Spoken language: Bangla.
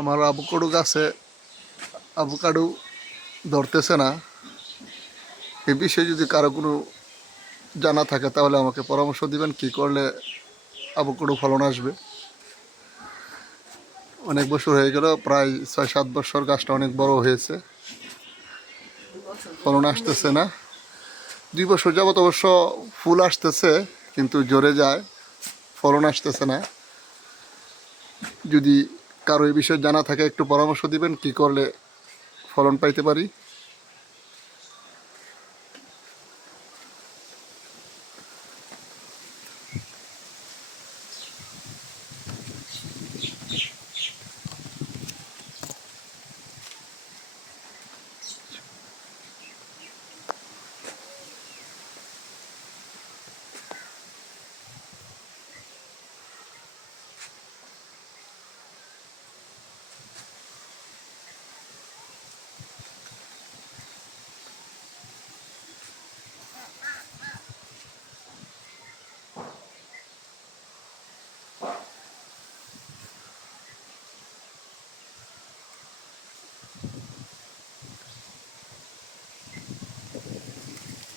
আমার আভোকাডো গাছে আভোকাডো ধরতেছে না। এ বিষয়ে যদি কারো কোনো জানা থাকে তাহলে আমাকে পরামর্শ দিবেন, কি করলে আভোকাডো ফলন আসবে। অনেক বছর হয়ে গেল, প্রায় 6-7 বছর, গাছটা অনেক বড় হয়েছে, ফলন আসতেছে না। 2 বছর যাবত অবশ্য ফুল আসতেছে, কিন্তু ঝরে যায়, ফলন আসতেছে না। যদি কারো এই বিষয়ে জানা থাকে একটু পরামর্শ দিবেন, কি করলে ফলন পাইতে পারি।